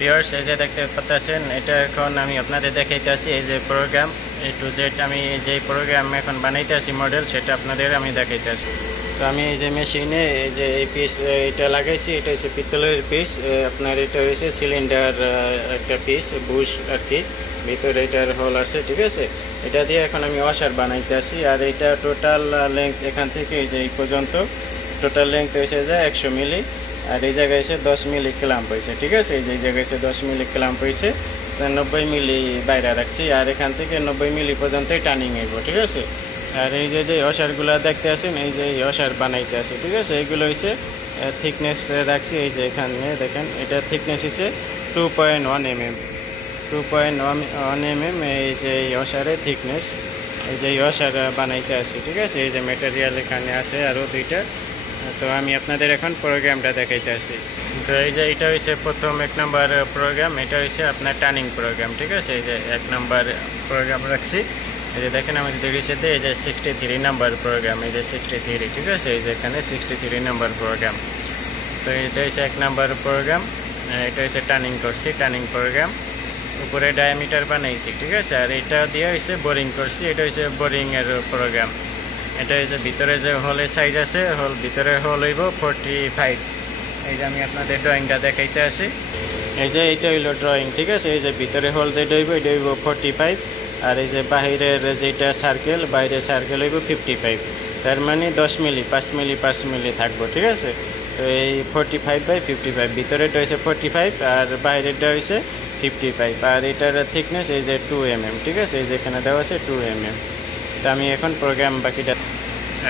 Viewers এই যে দেখতে পাচ্ছেন এটা এখন আমি আপনাদের দেখাইতেছি এই যে প্রোগ্রাম A to Z আমি যে প্রোগ্রাম এখন বানাইতেছি মডেল সেটা আপনাদের আমি দেখাইতেছি। তো আমি এই যে মেশিনে এই যে এই পিস এটা লাগাইছি, এটা হচ্ছে পিতলের পিস, আপনার এটা হচ্ছে সিলিন্ডার একটা পিস বুশ আর কি, ভিতরে এটার হোল আছে, ঠিক আছে। এটা দিয়ে এখন আমি ওয়াশার বানাইতেছি। আর এটা টোটাল লেংথ এখান থেকে এই যে এই পর্যন্ত টোটাল লেংথ হয়েছে যে 100 মিলি, আর এই জায়গায় এসে 10 মিলি ক্লাম্প হয়েছে, ঠিক আছে। এই যে এই জায়গায় এসে 10 মিলি ক্লাম্প হয়েছে, 90 মিলি বাইরে রাখছি। আর এখান থেকে 90 মিলি পর্যন্তই টার্নিং হইব, ঠিক আছে। আর এই যে ওয়াশারগুলো দেখতে আছেন, এই যে ওয়াশার বানাইতে আছে, ঠিক আছে। এইগুলো হচ্ছে থিকনেস রাখছি, এই যে এখানে দেখেন এটা থিকনেস হচ্ছে 2.1 mm, 2.1 mm এই যে ওয়াশারের থিকনেস। এই যে ওয়াশার বানাইতে আছে, ঠিক আছে। এই যে ম্যাটেরিয়াল এখানে আছে আরও দুইটা। তো আমি আপনাদের এখন প্রোগ্রামটা দেখাইতে আসি। তো এই যে এটা হচ্ছে প্রথম 1 নম্বর প্রোগ্রাম, এটা হচ্ছে আপনার টার্নিং প্রোগ্রাম, ঠিক আছে। এই যে 1 নম্বর প্রোগ্রাম রাখছি, এই যে দেখেন আমি যদি রিসেটে এই যে 63 নম্বর প্রোগ্রাম, এই যে 63, ঠিক আছে। এই যে এখানে 63 নম্বর প্রোগ্রাম। তো এটা হচ্ছে 1 নম্বর প্রোগ্রাম, এটা হচ্ছে টার্নিং করছি, টার্নিং প্রোগ্রাম। উপরে ডায়ামিটার বানাইছি, ঠিক আছে। আর এটা দিয়ে হচ্ছে বোরিং করছি, এটা হচ্ছে বোরিংয়ের প্রোগ্রাম। এটা হচ্ছে ভিতরে যে হোলের সাইজ আছে, হোল ভিতরে হোল হইব 45। এই যে আমি আপনাদের ড্রয়িংটা দেখাইতে আসি, এই যে এইটা হইলো ড্রয়িং, ঠিক আছে। এই যে ভিতরে হোল যেটা হইব এটা হইব 45, আর এই যে বাহিরের যেটা সার্কেল, বাইরে সার্কেল হইব 55। তার মানে 10 মিলি 5 মিলি 5 মিলি থাকবো, ঠিক আছে। তো এই 45/55, ভিতরেটা হয়েছে 45 আর বাইরেরটা হয়েছে 55। আর এটার থিকনেস এই যে 2 mm, ঠিক আছে। এই যে এখানে দেওয়া আছে 2 mm। তো আমি এখন প্রোগ্রাম বাকিটা,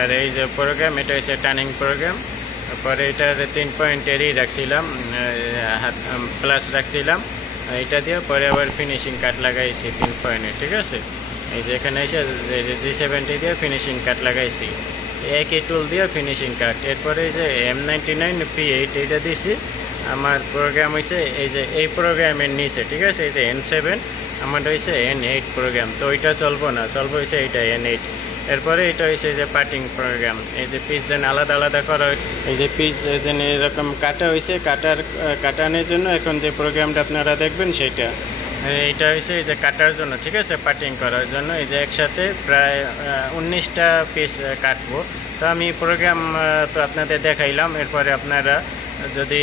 আর এই যে প্রোগ্রাম এটা হচ্ছে টার্নিং প্রোগ্রাম। তারপরে এটার 3 পয়েন্টেরই রাখছিলাম, প্লাস রাখছিলাম, এটা দিয়ে পরে আবার ফিনিশিং কাট লাগাইছি 3 পয়েন্টে, ঠিক আছে। এই যে এখানে এসে G70 দিয়ে ফিনিশিং কাট লাগাইছি, একই টুল দিয়ে ফিনিশিং কাট। এরপরে এই যে M99 P8 এটা দিছি। আমার প্রোগ্রাম হয়েছে এই যে এই প্রোগ্রামের নিচে, ঠিক আছে। এই যে N7, আমার হয়েছে N8 প্রোগ্রাম, তো ওইটা চলবো না, চলবো হয়েছে এইটা N8। এরপরে এটা হয়েছে যে পার্টিং প্রোগ্রাম, এই যে পিস যেন আলাদা আলাদা করা, এই যে পিস যেন এরকম কাটা হয়েছে, কাটানোর জন্য এখন যে প্রোগ্রামটা আপনারা দেখবেন সেইটা, এইটা হয়েছে এই যে কাটার জন্য, ঠিক আছে, পার্টিং করার জন্য। এই যে একসাথে প্রায় 19টা পিস কাটবো। তো আমি প্রোগ্রাম তো আপনাদের দেখাইলাম, এরপরে আপনারা যদি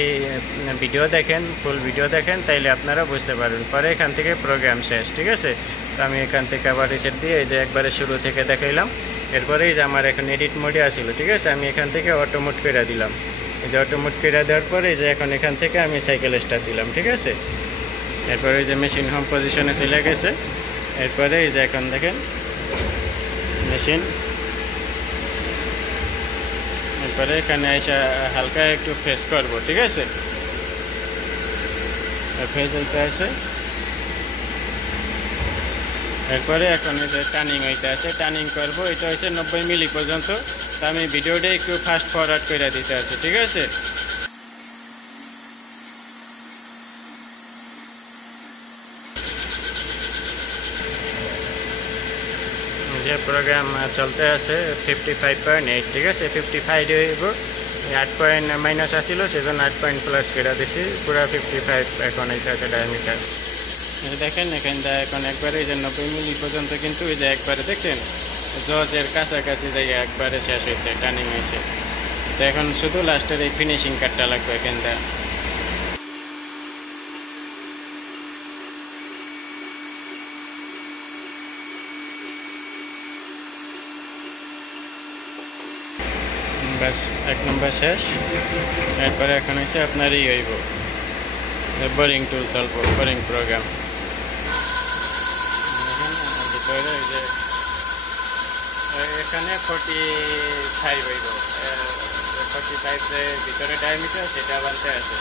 ভিডিও দেখেন, ফুল ভিডিও দেখেন, তাইলে আপনারা বুঝতে পারবেন। পরে এখান থেকে প্রোগ্রাম শেষ, ঠিক আছে। তো আমি এখান থেকে আবার রিসেট দিয়ে এই যে একবারে শুরু থেকে দেখাইলাম। এরপরে এই যে আমার এখন এডিট মোডে আসিল, ঠিক আছে। আমি এখান থেকে অটো মোড করে দিলাম, এই যে অটো মোড করে দেওয়ার পরে এই যে এখন এখান থেকে আমি সাইকেল স্টার্ট দিলাম, ঠিক আছে। এরপরে এই যে মেশিন হোম পজিশনে চলে গেছে। এরপরে এই যে এখন দেখেন মেশিন, এরপরে এখানে এসে হালকা একটু ফ্রেশ করব, ঠিক আছে। ফ্রেশ হইতে আছে, এরপরে এখন এই যে টার্নিং হইতে আছে, টার্নিং করবো। এটা হচ্ছে 90 মিলি পর্যন্ত। তো আমি ভিডিওটা একটু ফাস্ট ফরওয়ার্ড করে দিতে আছে, ঠিক আছে। যে প্রোগ্রাম চলতে আছে 55.8, ঠিক আছে। 55 হইব, 8 পয়েন্ট মাইনাস আসছিল, সেজন্য 8 পয়েন্ট প্লাস করে দিছি, পুরো 55 এখন এইটা আছে ডায়ামিটার। দেখেন এখানটা এখন একবারে এই যে 90 মিলি পর্যন্ত, কিন্তু এই যে একবারে দেখছেন জজের কাছাকাছি যাই একবারে শেষ হয়েছে, টার্নিং হয়েছে। তো এখন শুধু লাস্টের এই ফিনিশিং কাটটা লাগবে এখানটা। বাস 1 নম্বর শেষ। এরপরে এখন হচ্ছে আপনার ই হইব বোরিং টুল চলবো, বোরিং প্রোগ্রাম। ভিতরে এই যে এখানে 45 হইব, 45 যে ভিতরে ডায়ামিটার সেটা বানতে আছে।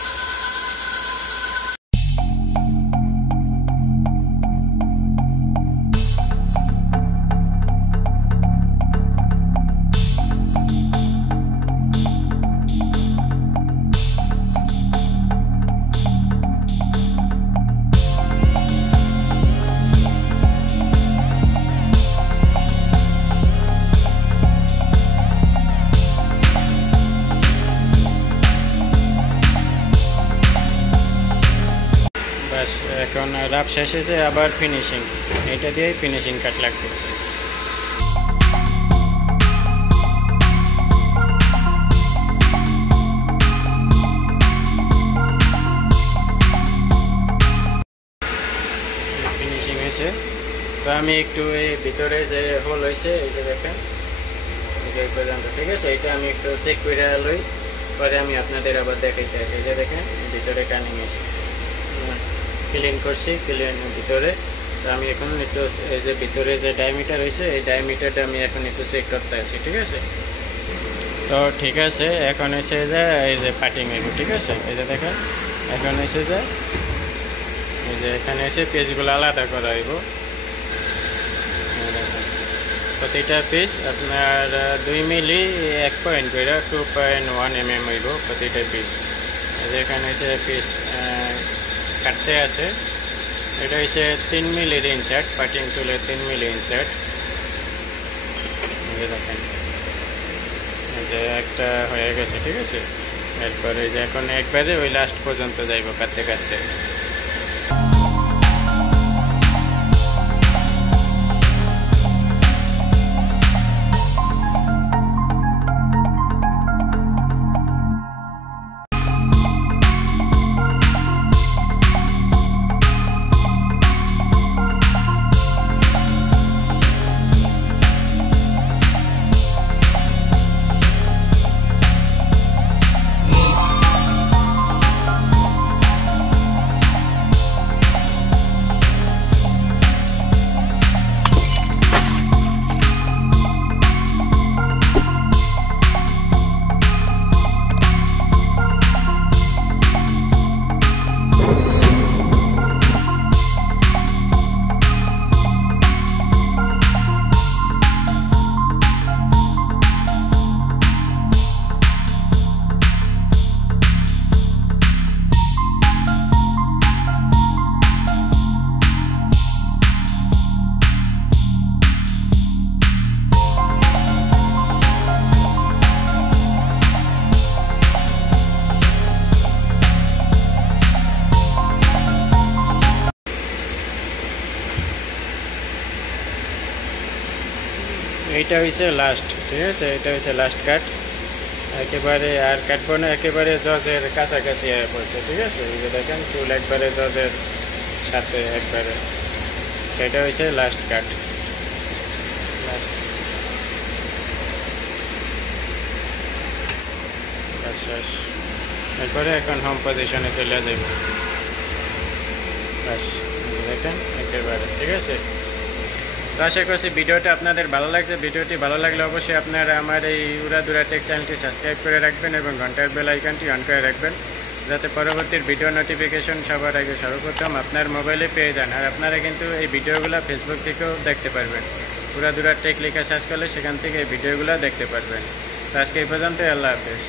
বাস এখন রাফ শেষ হয়েছে, আবার ফিনিশিং, এটা দিয়েই ফিনিশিং কাট লাগবে। ফিনিশিং হয়েছে। তো আমি একটু এই ভিতরে যে হোল হয়েছে এই যে দেখেন এই পর্যন্ত, ঠিক আছে, এটা আমি একটু চেক করে লই, পরে আমি আপনাদের আবার দেখাইতে আসি। যে দেখেন ভিতরে কানিং হয়েছে, ক্লিন করছি, ক্লিন ভিতরে। তো আমি এখন একটু এই যে ভিতরে যে ডায়ামিটার হয়েছে এই ডায়ামিটারটা আমি এখন একটু চেক করতে আসি, ঠিক আছে। তো ঠিক আছে, এখন এসে যে এই যে পাটিং হইব, ঠিক আছে। এই যে দেখেন এখন এসে যে এই যে এখানে এসে পেজগুলো আলাদা করা হইব। প্রতিটা পিস আপনার 2 মিলি 1 পয়েন্ট করে 2.1 mm হইব প্রতিটা পিস। এখানে এসে পিস কাটতে আছে, এটা হচ্ছে 3 মিলির ইনসার্ট, পাটিং টুলে 3 মিলি ইনসার্ট। দেখেন এই যে একটা হয়ে গেছে, ঠিক আছে। এরপরে যে এখন একবারে ওই লাস্ট পর্যন্ত যাইব কাটতে কাটতে। এইটা হইছে লাস্ট, ঠিক আছে, এটা হইছে লাস্ট কাট। একেবারে আর কাটবো না, একেবারে জজের কাছাকাছি পড়ছে, ঠিক আছে। এই যে দেখেন চুল একবারে জজের সাথে একবারে, সেটা হইছে লাস্ট কাট। শেষ, এরপরে এখন হোম পজিশনে চলে যাব। বাস দেখেন একেবারে, ঠিক আছে। তো আশা করছি ভিডিওটা আপনাদের ভালো লাগছে। ভিডিওটি ভালো লাগলে অবশ্যই আপনারা আমার এই উড়া ধুরা টেক চ্যানেলটি সাবস্ক্রাইব করে রাখবেন এবং ঘন্টার বেল আইকনটি অন করে রাখবেন, যাতে পরবর্তী ভিডিও নোটিফিকেশন সবার আগে সর্বপ্রথম আপনার মোবাইলে পেয়ে যান। আর আপনারা কিন্তু এই ভিডিওগুলো ফেসবুক থেকেও দেখতে পারবেন, উড়া ধুরা টেক লিখে সার্চ করলে সেখান থেকে এই ভিডিওগুলো দেখতে পারবেন। তো আজকে এই পর্যন্ত, আল্লাহ হাফেজ।